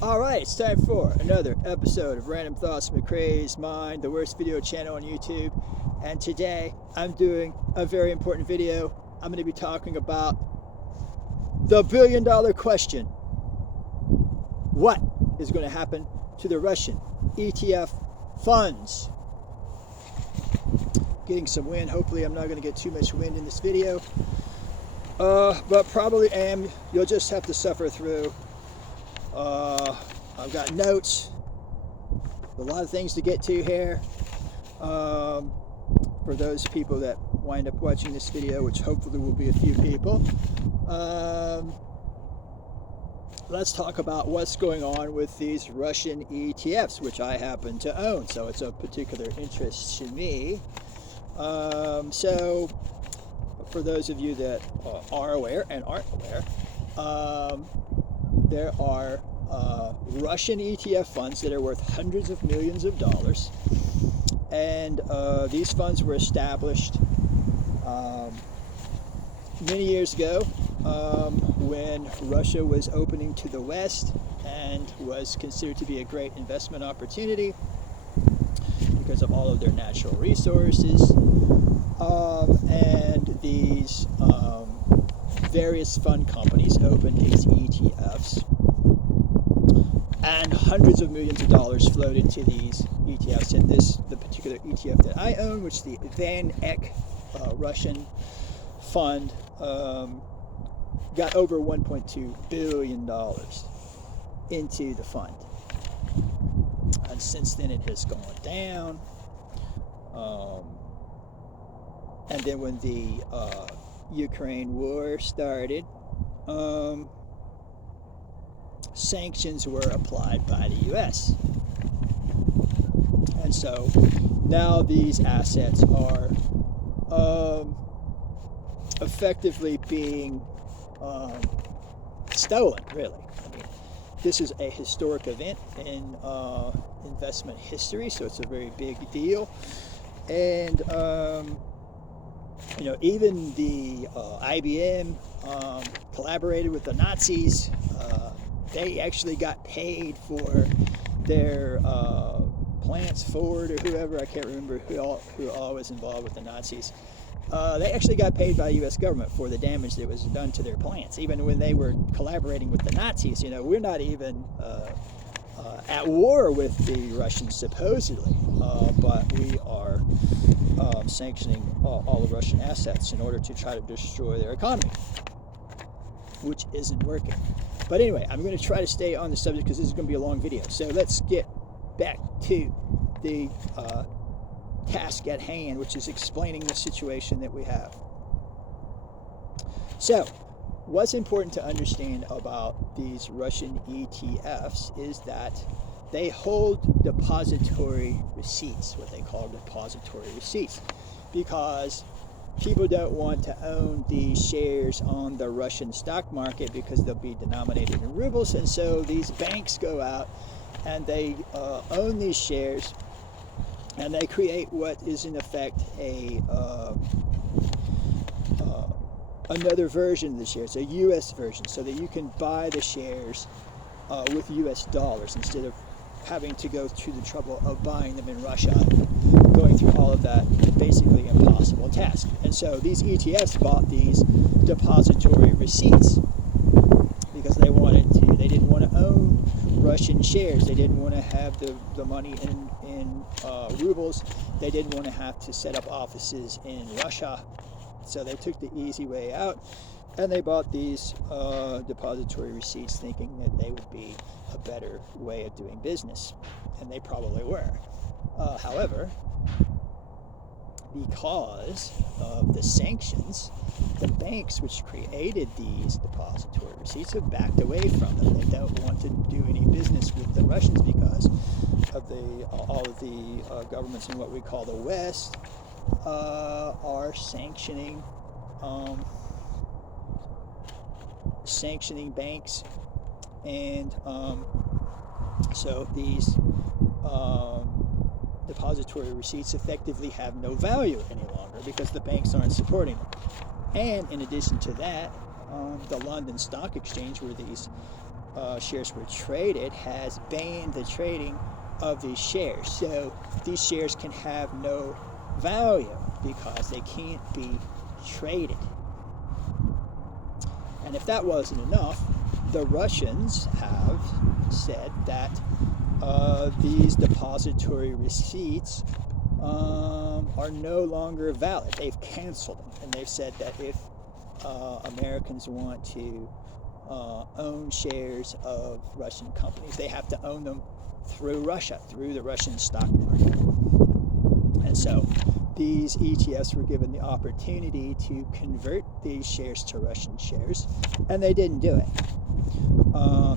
Alright, it's time for another episode of Random Thoughts McCrae's Mind, the worst video channel on YouTube. And today I'm doing a very important video. I'm going to be talking about the billion-dollar question. What is going to happen to the Russian ETF funds? Getting some wind. Hopefully I'm not going to get too much wind in this video. But probably am. You'll just have to suffer through. I've got notes, a lot of things to get to here. For those people that wind up watching this video, which hopefully will be a few people, let's talk about what's going on with these Russian ETFs, which I happen to own, so it's of particular interest to me. So for those of you that are aware and aren't aware, there are Russian ETF funds that are worth hundreds of millions of dollars, and these funds were established many years ago when Russia was opening to the West and was considered to be a great investment opportunity because of all of their natural resources, and these various fund companies opened these ETFs, and hundreds of millions of dollars flowed into these ETFs. And the particular ETF that I own, which is the Van Eck Russian fund, got over $1.2 billion into the fund. And since then it has gone down. And then when the Ukraine war started, sanctions were applied by the US. And so now these assets are effectively being stolen, really. I mean, this is a historic event in investment history, so it's a very big deal. And even the IBM collaborated with the Nazis. They actually got paid for their plants, Ford or whoever, I can't remember who all was involved with the Nazis. They actually got paid by the U.S. government for the damage that was done to their plants. Even when they were collaborating with the Nazis, we're not even at war with the Russians, supposedly, but we are sanctioning all the Russian assets in order to try to destroy their economy, which isn't working. But anyway, I'm going to try to stay on the subject because this is going to be a long video. So let's get back to the task at hand, which is explaining the situation that we have. So what's important to understand about these Russian ETFs is that they hold depository receipts, what they call depository receipts, because people don't want to own these shares on the Russian stock market because they'll be denominated in rubles. And so these banks go out and they own these shares, and they create what is in effect another version of the shares, a U.S. version, so that you can buy the shares with U.S. dollars instead of having to go through the trouble of buying them in Russia, going through all of that basically impossible task. And so these ETFs bought these depository receipts because they didn't want to own Russian shares. They didn't want to have the money in rubles. They didn't want to have to set up offices in Russia. So they took the easy way out, and they bought these depository receipts thinking that they would be a better way of doing business, and they probably were. However, because of the sanctions, the banks which created these depository receipts have backed away from them. They don't want to do any business with the Russians because of all of the governments in what we call the West are sanctioning banks, and so these depository receipts effectively have no value any longer because the banks aren't supporting them. And in addition to that, the London Stock Exchange, where these shares were traded, has banned the trading of these shares. So these shares can have no value because they can't be traded. And if that wasn't enough, the Russians have said that these depository receipts are no longer valid. They've canceled them, and they've said that if Americans want to own shares of Russian companies, they have to own them through Russia, through the Russian stock market. And so these ETFs were given the opportunity to convert these shares to Russian shares, and they didn't do it.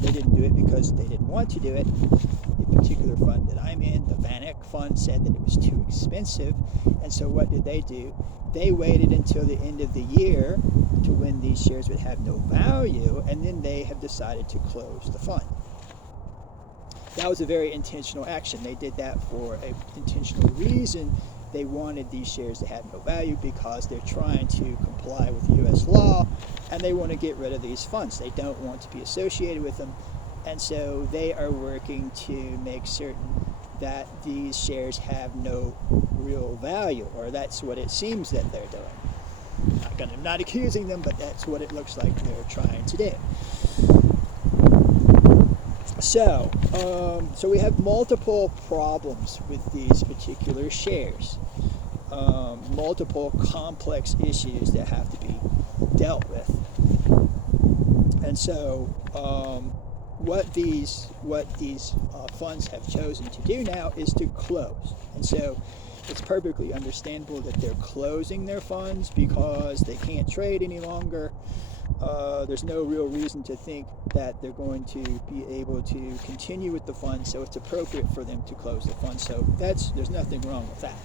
They didn't do it because they didn't want to do it. The particular fund that I'm in, the VanEck fund, said that it was too expensive, and so what did they do? They waited until the end of the year to when these shares would have no value, and then they have decided to close the fund. That was a very intentional action. They did that for an intentional reason. They wanted these shares to have no value because they're trying to comply with U.S. law, and they want to get rid of these funds. They don't want to be associated with them, and so they are working to make certain that these shares have no real value, or that's what it seems that they're doing. I'm not accusing them, but that's what it looks like they're trying to do. So we have multiple problems with these particular shares, multiple complex issues that have to be dealt with. And so what these funds have chosen to do now is to close. And so it's perfectly understandable that they're closing their funds because they can't trade any longer. There's no real reason to think that they're going to be able to continue with the fund, so it's appropriate for them to close the fund. So there's nothing wrong with that.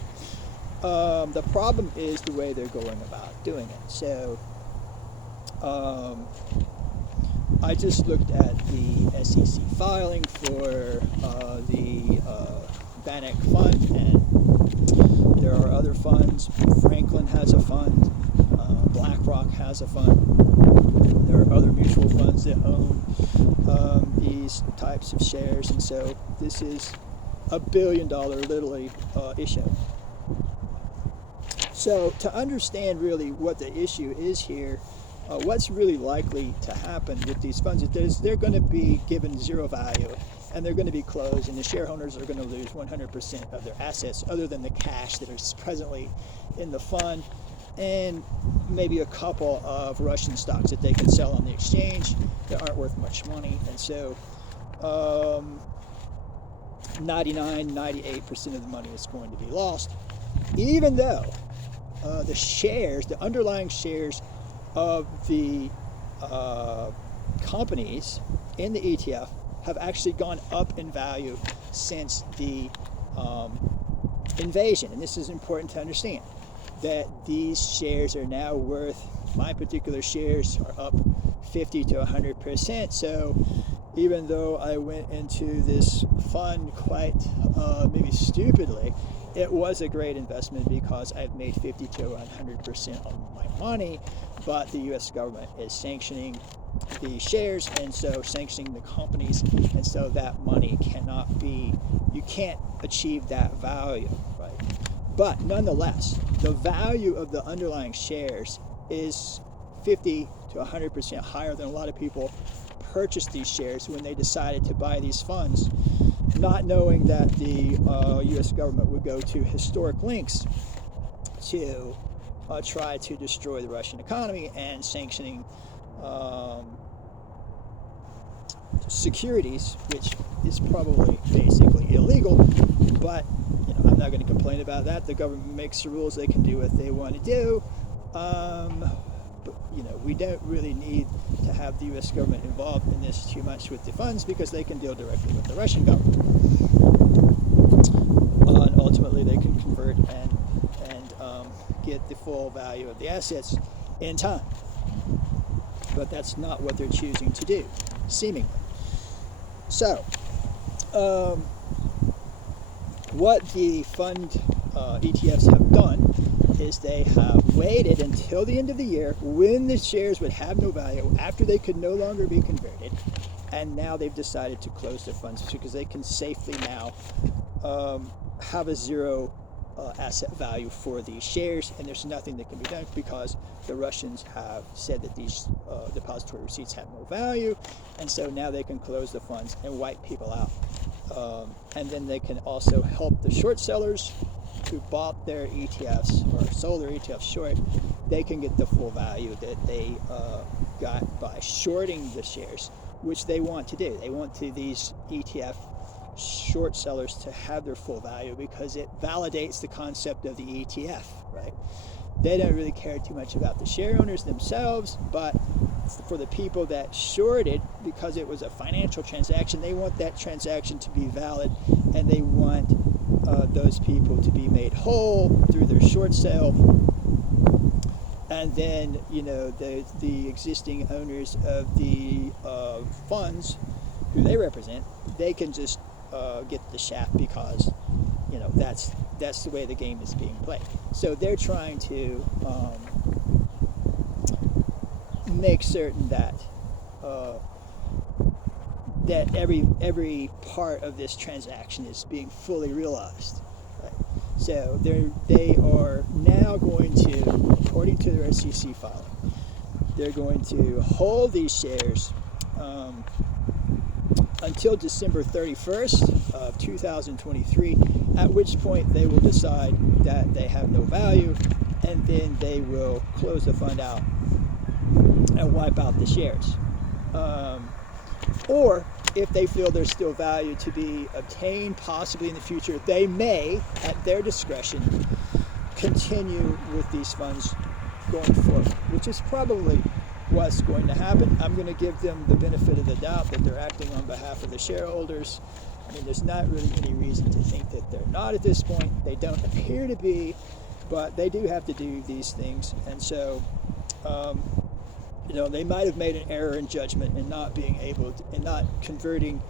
The problem is the way they're going about doing it. So I just looked at the SEC filing for the VanEck fund, and there are other funds. Franklin has a fund. BlackRock has a fund. There are other mutual funds that own these types of shares, and so this is $1 billion literally issue. So to understand really what the issue is here, what's really likely to happen with these funds is they're going to be given zero value, and they're going to be closed, and the shareholders are going to lose 100% of their assets other than the cash that is presently in the fund, and maybe a couple of Russian stocks that they can sell on the exchange that aren't worth much money. And so 98% of the money is going to be lost, even though the underlying shares of the companies in the ETF have actually gone up in value since the invasion. And this is important to understand, that these shares are now worth, my particular shares are up 50 to 100%. So even though I went into this fund quite maybe stupidly, it was a great investment because I've made 50 to 100% on my money, but the U.S. government is sanctioning the shares, and so sanctioning the companies, and so that money cannot be, you can't achieve that value, right? But nonetheless, the value of the underlying shares is 50 to 100% higher than a lot of people purchased these shares when they decided to buy these funds, not knowing that the U.S. government would go to historic lengths to try to destroy the Russian economy, and sanctioning securities, which is probably basically illegal, but I'm not going to complain about that. The government makes the rules; they can do what they want to do. But we don't really need to have the U.S. government involved in this too much with the funds, because they can deal directly with the Russian government, and ultimately they can convert and get the full value of the assets in time. But that's not what they're choosing to do, seemingly. So, what the fund ETFs have done is they have waited until the end of the year when the shares would have no value, after they could no longer be converted, and now they've decided to close their funds because they can safely now have a zero asset value for these shares, and there's nothing that can be done because the Russians have said that these depository receipts have no value, and so now they can close the funds and wipe people out. And then they can also help the short sellers who bought their ETFs or sold their ETFs short. They can get the full value that they got by shorting the shares, which they want to do. They want these ETF short sellers to have their full value because it validates the concept of the ETF, right? They don't really care too much about the share owners themselves, but for the people that shorted, because it was a financial transaction, they want that transaction to be valid, and they want those people to be made whole through their short sale. And then, the existing owners of the funds who they represent, they can just get the shaft because, that's the way the game is being played. So they're trying to make certain that that every part of this transaction is being fully realized. Right? So they are now going to, according to their SEC filing, they're going to hold these shares until December 31st of 2023, at which point they will decide that they have no value, and then they will close the fund out and wipe out the shares. Or if they feel there's still value to be obtained possibly in the future, they may, at their discretion, continue with these funds going forward, which is probably what's going to happen. I'm going to give them the benefit of the doubt that they're acting on behalf of the shareholders. I mean, there's not really any reason to think that they're not at this point. They don't appear to be, but they do have to do these things. And so, they might have made an error in judgment in not being able to, in not converting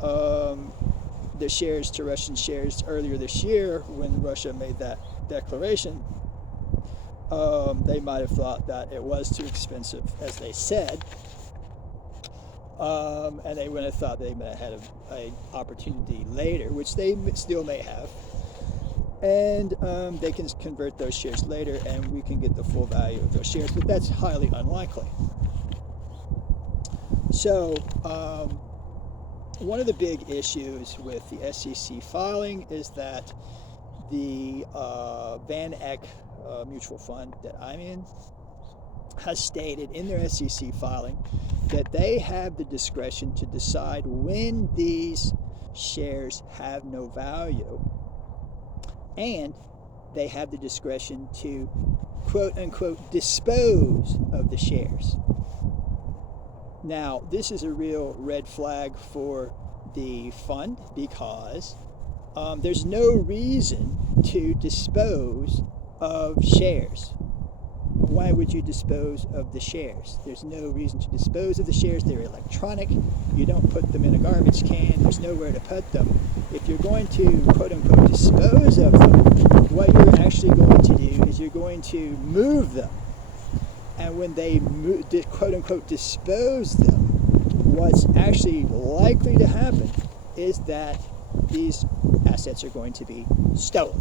the shares to Russian shares earlier this year when Russia made that declaration. They might have thought that it was too expensive, as they said, and they would have thought they may have had an opportunity later, which they still may have, and they can convert those shares later, and we can get the full value of those shares, but that's highly unlikely. So one of the big issues with the SEC filing is that the Van Eck mutual fund that I'm in has stated in their SEC filing that they have the discretion to decide when these shares have no value, and they have the discretion to quote unquote dispose of the shares. Now, this is a real red flag for the fund because there's no reason to dispose of shares. Why would you dispose of the shares? There's no reason to dispose of the shares. They're electronic. You don't put them in a garbage can. There's nowhere to put them. If you're going to quote unquote dispose of them, what you're actually going to do is you're going to move them. And when they quote unquote dispose them, what's actually likely to happen is that these assets are going to be stolen.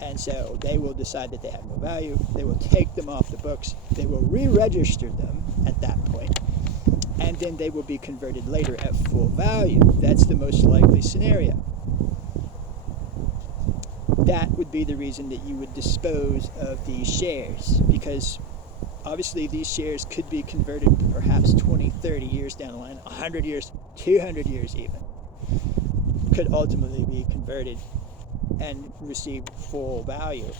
And so they will decide that they have no value. They will take them off the books. They will re-register them at that point, and then they will be converted later at full value. That's the most likely scenario. That would be the reason that you would dispose of these shares, because obviously these shares could be converted perhaps 20, 30 years down the line, 100 years, 200 years even, could ultimately be converted and receive full value.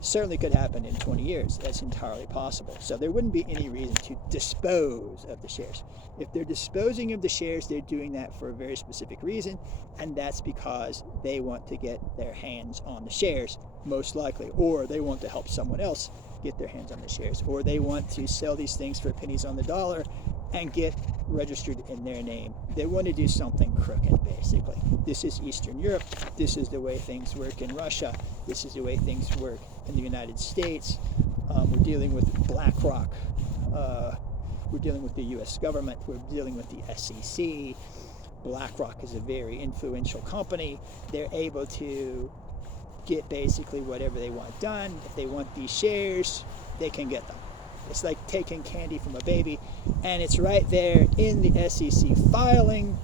Certainly could happen in 20 years. That's entirely possible. So there wouldn't be any reason to dispose of the shares. If they're disposing of the shares, they're doing that for a very specific reason, and that's because they want to get their hands on the shares, most likely, or they want to help someone else get their hands on the shares, or they want to sell these things for pennies on the dollar and get registered in their name. They want to do something crooked, basically. This is Eastern Europe. This is the way things work in Russia. This is the way things work in the United States. We're dealing with BlackRock. We're dealing with the U.S. government. We're dealing with the SEC. BlackRock is a very influential company. They're able to get basically whatever they want done. If they want these shares, they can get them. It's like taking candy from a baby, and it's right there in the SEC filing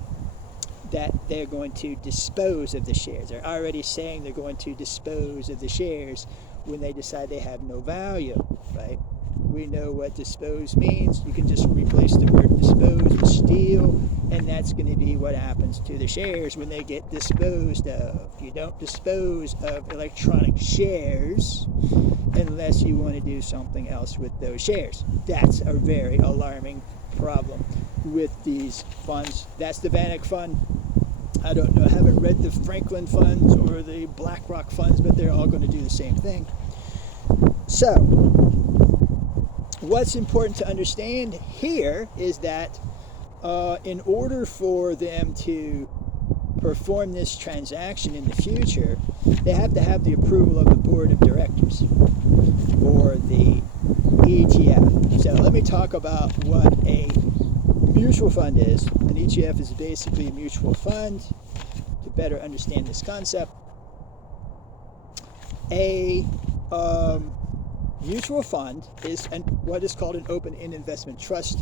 that they're going to dispose of the shares. They're already saying they're going to dispose of the shares when they decide they have no value, right? We know what dispose means. You can just replace the word dispose with steal, and that's going to be what happens to the shares when they get disposed of. You don't dispose of electronic shares unless you want to do something else with those shares. That's a very alarming problem with these funds. That's the VanEck fund. I don't know, I haven't read the Franklin funds or the BlackRock funds, but they're all going to do the same thing. So, what's important to understand here is that in order for them to perform this transaction in the future, they have to have the approval of the board of directors for the ETF. So let me talk about what a mutual fund is. An ETF is basically a mutual fund. To better understand this concept, a mutual fund is what is called an open-end investment trust.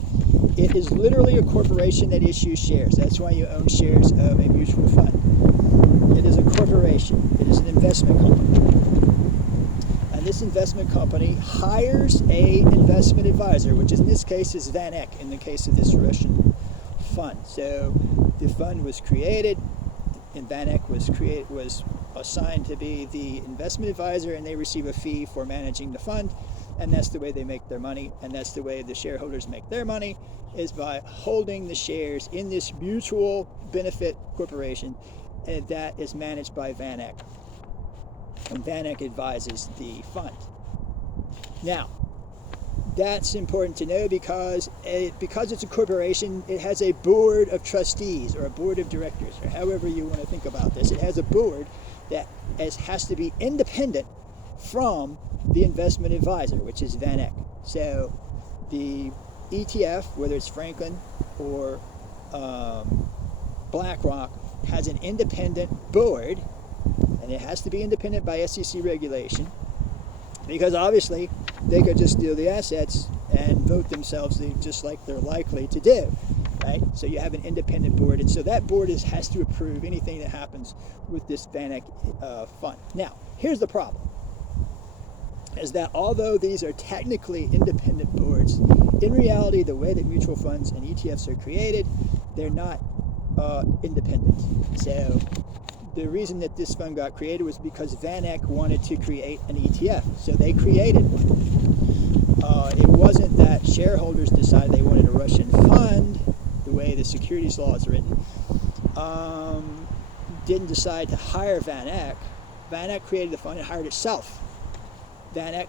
It is literally a corporation that issues shares. That's why you own shares of a mutual fund. It is a corporation. It is an investment company. And this investment company hires a investment advisor, which in this case is VanEck in the case of this Russian fund. So the fund was created, and VanEck was assigned to be the investment advisor, and they receive a fee for managing the fund, and that's the way they make their money, and that's the way the shareholders make their money, is by holding the shares in this mutual benefit corporation, and that is managed by VanEck. And VanEck advises the fund. Now, that's important to know because it's a corporation, it has a board of trustees or a board of directors, or however you want to think about this. It has a board that has to be independent from the investment advisor, which is VanEck. So the ETF, whether it's Franklin or BlackRock, has an independent board, and it has to be independent by SEC regulation, because obviously they could just steal the assets and vote themselves just like they're likely to do, right? So you have an independent board, and so that board has to approve anything that happens with this VanEck fund. Now, here's the problem, is that although these are technically independent boards, in reality, the way that mutual funds and ETFs are created, they're not independent. So the reason that this fund got created was because VanEck wanted to create an ETF, so they created one. It wasn't that shareholders decided they wanted a Russian fund, the way the securities law is written, didn't decide to hire VanEck. VanEck created the fund and hired itself. VanEck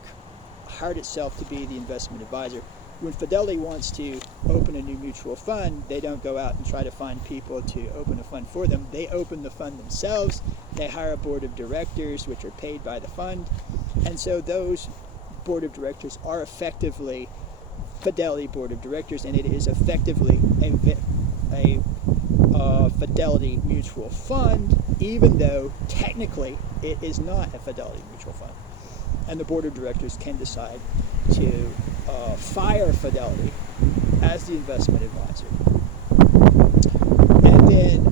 hired itself to be the investment advisor. When Fidelity wants to open a new mutual fund, they don't go out and try to find people to open a fund for them. They open the fund themselves. They hire a board of directors, which are paid by the fund. And so those board of directors are effectively Fidelity board of directors, and it is effectively a Fidelity mutual fund, even though technically it is not a Fidelity mutual fund. And the board of directors can decide to fire Fidelity as the investment advisor and then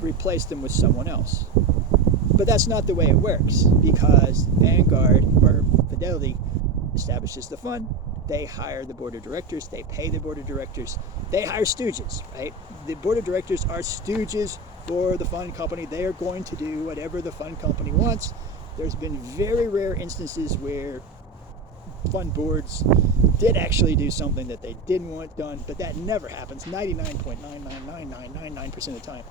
replace them with someone else. But that's not the way it works, because Vanguard or Fidelity establishes the fund, they hire the board of directors, they pay the board of directors, they hire stooges, right? The board of directors are stooges for the fund company. They are going to do whatever the fund company wants. There's been very rare instances where fund boards did actually do something that they didn't want done, but that never happens. 99.99999% of the time,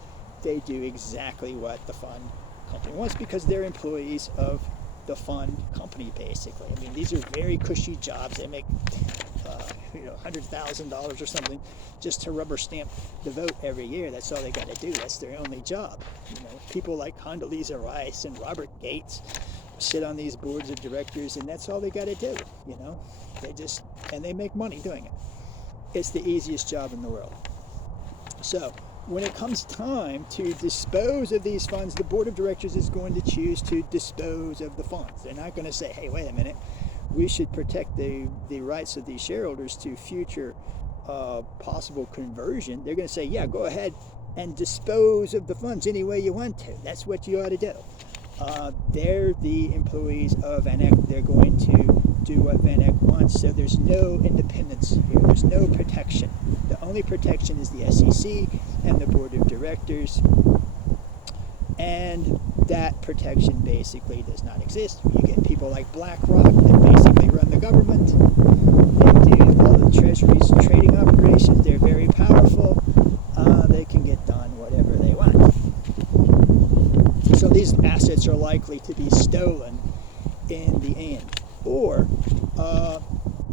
they do exactly what the fund company wants because they're employees of the fund company, basically. I mean, these are very cushy jobs. They make $100,000 or something just to rubber stamp the vote every year. That's all they got to do. That's their only job. People like Condoleezza Rice and Robert Gates, sit on these boards of directors, and that's all they got to do. And they make money doing it. It's the easiest job in the world. So when it comes time to dispose of these funds, the board of directors is going to choose to dispose of the funds. They're not going to say, hey, wait a minute, we should protect the rights of these shareholders to future possible conversion. They're going to say, yeah, go ahead and dispose of the funds any way you want to. That's what you ought to do. They're the employees of Van Eck. They're going to do what Van Eck wants. So there's no independence here. There's no protection. The only protection is the SEC and the board of directors. And that protection basically does not exist. You get people like BlackRock that basically run the government. They do all the Treasury's trading operations. They're very powerful. They can get done whatever they want. So these assets are likely to be stolen in the end. Or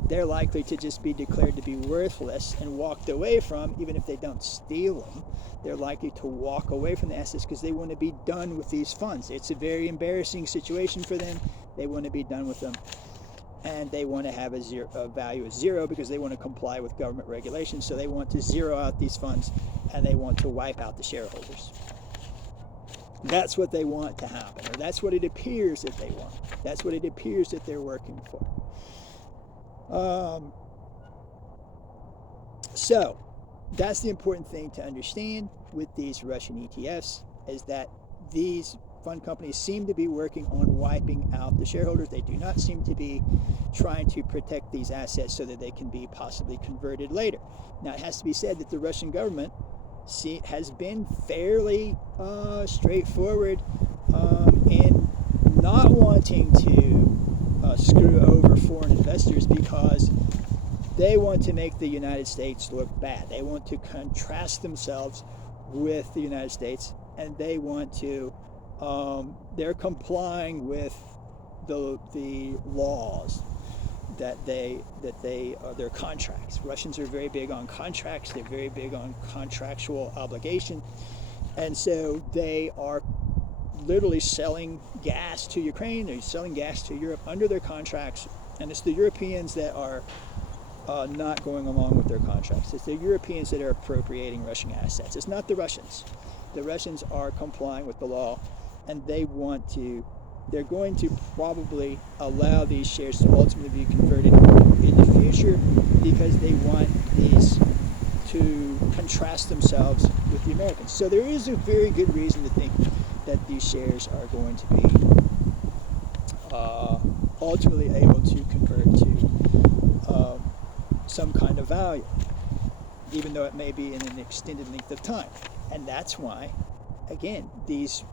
they're likely to just be declared to be worthless and walked away from. Even if they don't steal them, they're likely to walk away from the assets because they want to be done with these funds. It's a very embarrassing situation for them. They want to be done with them. And they want to have a value of zero because they want to comply with government regulations. So they want to zero out these funds, and they want to wipe out the shareholders. That's what they want to happen, or that's what it appears that they want. That's what it appears that they're working for. So that's the important thing to understand with these Russian ETFs, is that these fund companies seem to be working on wiping out the shareholders. They do not seem to be trying to protect these assets so that they can be possibly converted later. Now, it has to be said that the Russian government has been fairly straightforward in not wanting to screw over foreign investors, because they want to make the United States look bad. They want to contrast themselves with the United States, and they want to they're complying with the laws that their contracts. Russians are very big on contracts. They're very big on contractual obligation, and so they are literally selling gas to Ukraine. They're selling gas to Europe under their contracts, and it's the Europeans that are not going along with their contracts. It's the Europeans that are appropriating Russian assets. It's not the Russians. The Russians are complying with the law, and they're going to probably allow these shares to ultimately be converted in the future, because they want these to contrast themselves with the Americans. So there is a very good reason to think that these shares are going to be ultimately able to convert to some kind of value, even though it may be in an extended length of time. And that's why, again, these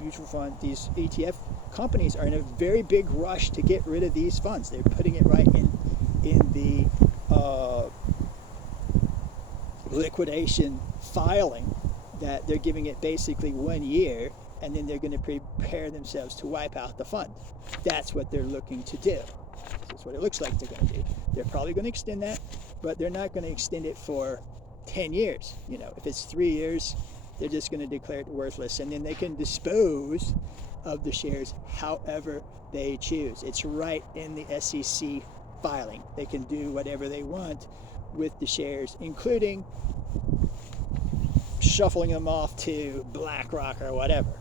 mutual fund, these ETF companies are in a very big rush to get rid of these funds. They're putting it right in the liquidation filing, that they're giving it basically 1 year, and then they're going to prepare themselves to wipe out the fund. That's what they're looking to do. That's what it looks like they're going to do. They're probably going to extend that, but they're not going to extend it for 10 years. If it's 3 years, they're just going to declare it worthless, and then they can dispose of the shares however they choose. It's right in the SEC filing. They can do whatever they want with the shares, including shuffling them off to BlackRock or whatever.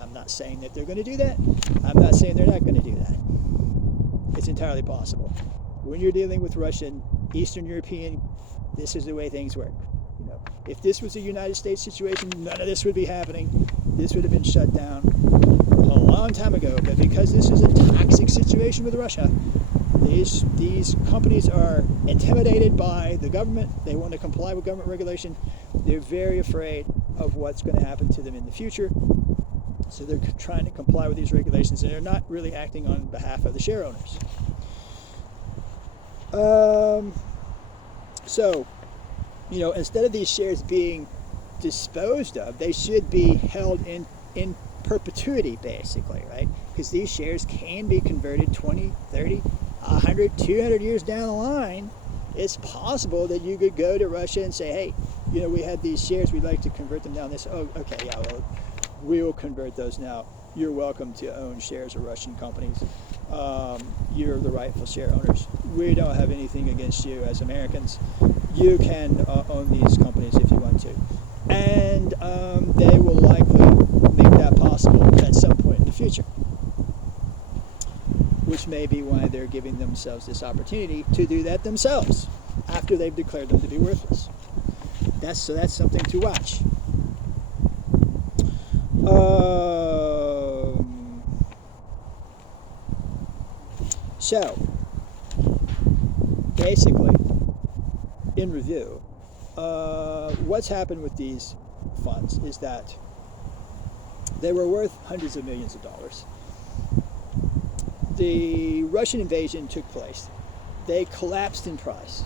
I'm not saying that they're going to do that. I'm not saying they're not going to do that. It's entirely possible. When you're dealing with Russian, Eastern European, this is the way things work. If this was a United States situation, none of this would be happening. This would have been shut down a long time ago. But because this is a toxic situation with Russia, these companies are intimidated by the government. They want to comply with government regulation. They're very afraid of what's going to happen to them in the future. So they're trying to comply with these regulations, and they're not really acting on behalf of the share owners. So, instead of these shares being disposed of, they should be held in perpetuity, basically, right? Because these shares can be converted 20, 30, 100, 200 years down the line. It's possible that you could go to Russia and say, hey, we had these shares, we'd like to convert them down this. Oh, okay, yeah, well, we will convert those now you're welcome to own shares of Russian companies. You're the rightful share owners. We don't have anything against you as Americans. You can own these companies if you want to. And they will likely make that possible at some point in the future, which may be why they're giving themselves this opportunity to do that themselves after they've declared them to be worthless. So that's something to watch. So, basically, in review, what's happened with these funds is that they were worth hundreds of millions of dollars. The Russian invasion took place. They collapsed in price.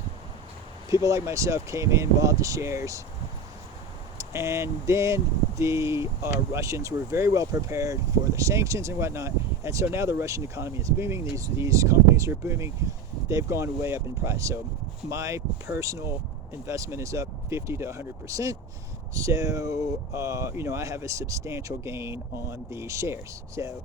People like myself came in, bought the shares, and then the Russians were very well prepared for the sanctions and whatnot, and so now the Russian economy is booming. These companies are booming. They've gone way up in price. So my personal investment is up 50 to 100%. So I have a substantial gain on the shares. So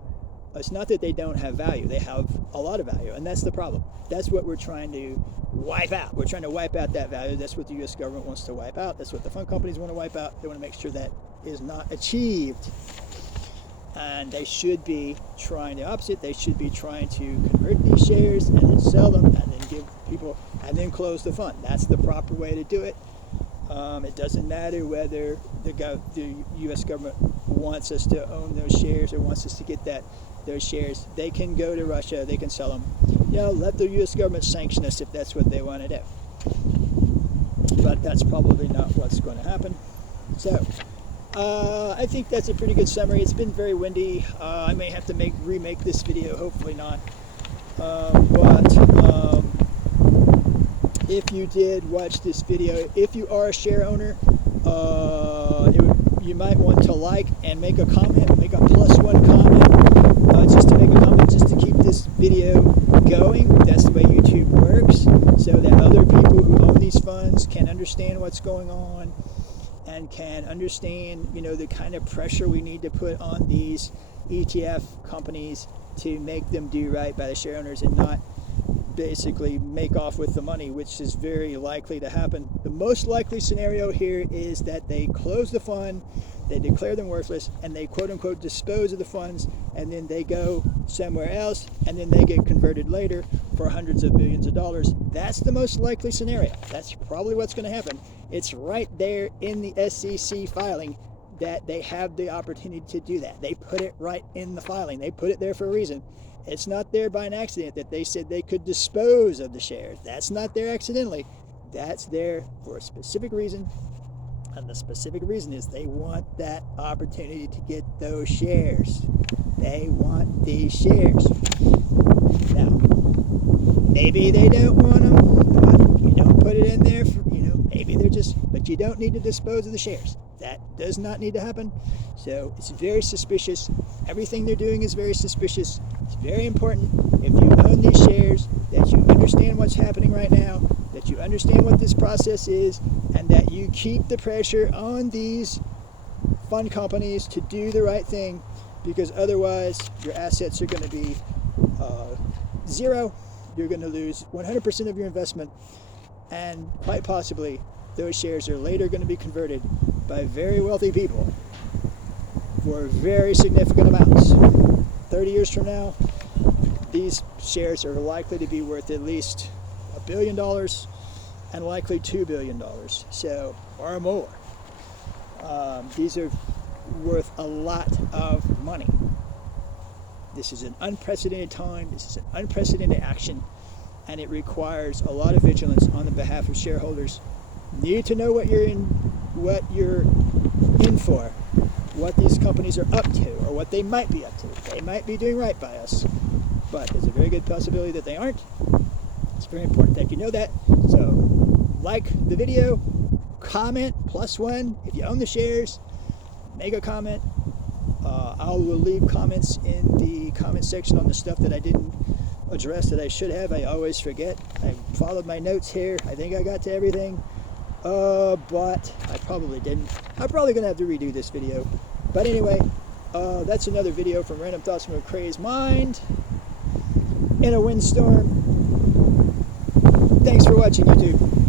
it's not that they don't have value. They have a lot of value, and that's the problem. That's what we're trying to wipe out. We're trying to wipe out that value. That's what the U.S. government wants to wipe out. That's what the fund companies want to wipe out. They want to make sure that is not achieved. And they should be trying the opposite. They should be trying to convert these shares and then sell them and then give people and then close the fund. That's the proper way to do it. It doesn't matter whether the U.S. government wants us to own those shares or wants us to get those shares. They can go to Russia. They can sell them. Let the U.S. government sanction us if that's what they want to do. But that's probably not what's going to happen. So I think that's a pretty good summary. It's been very windy. I may have to remake this video. Hopefully not. But if you did watch this video, if you are a share owner, you might want to like and make a comment, make a +1 comment, just to make a comment, just to keep this video going. That's the way YouTube works, so that other people who own these funds can understand what's going on and can understand, the kind of pressure we need to put on these ETF companies to make them do right by the share owners and not basically make off with the money, which is very likely to happen. The most likely scenario here is that they close the fund, they declare them worthless, and they quote-unquote dispose of the funds, and then they go somewhere else, and then they get converted later for hundreds of millions of dollars. That's the most likely scenario. That's probably what's going to happen. It's right there in the SEC filing that they have the opportunity to do that. They put it right in the filing. They put it there for a reason. It's not there by an accident that they said they could dispose of the shares. That's not there accidentally. That's there for a specific reason. And the specific reason is they want that opportunity to get those shares. They want these shares. Now, maybe they don't want them, but you don't put it in there for, maybe they're but you don't need to dispose of the shares. That does not need to happen. So it's very suspicious. Everything they're doing is very suspicious. It's very important, if you own these shares, that you understand what's happening right now, that you understand what this process is, and that you keep the pressure on these fund companies to do the right thing, because otherwise your assets are going to be zero. You're going to lose 100% of your investment, and quite possibly those shares are later going to be converted by very wealthy people for very significant amounts. 30 years from now, these shares are likely to be worth at least $1 billion and likely $2 billion, so, or more. These are worth a lot of money. This is an unprecedented time. This is an unprecedented action, and it requires a lot of vigilance on the behalf of shareholders. You need to know what you're in for, what these companies are up to, or what they might be up to. They might be doing right by us, but there's a very good possibility that they aren't. It's very important that you know that. So, like the video, comment +1 if you own the shares, make a comment. I will leave comments in the comment section on the stuff that I didn't address that I should have. I always forget. I followed my notes here. I think I got to everything. But I probably didn't. I'm probably going to have to redo this video. But anyway, That's another video from Random Thoughts from a Crazed Mind in a windstorm. Thanks for watching, YouTube.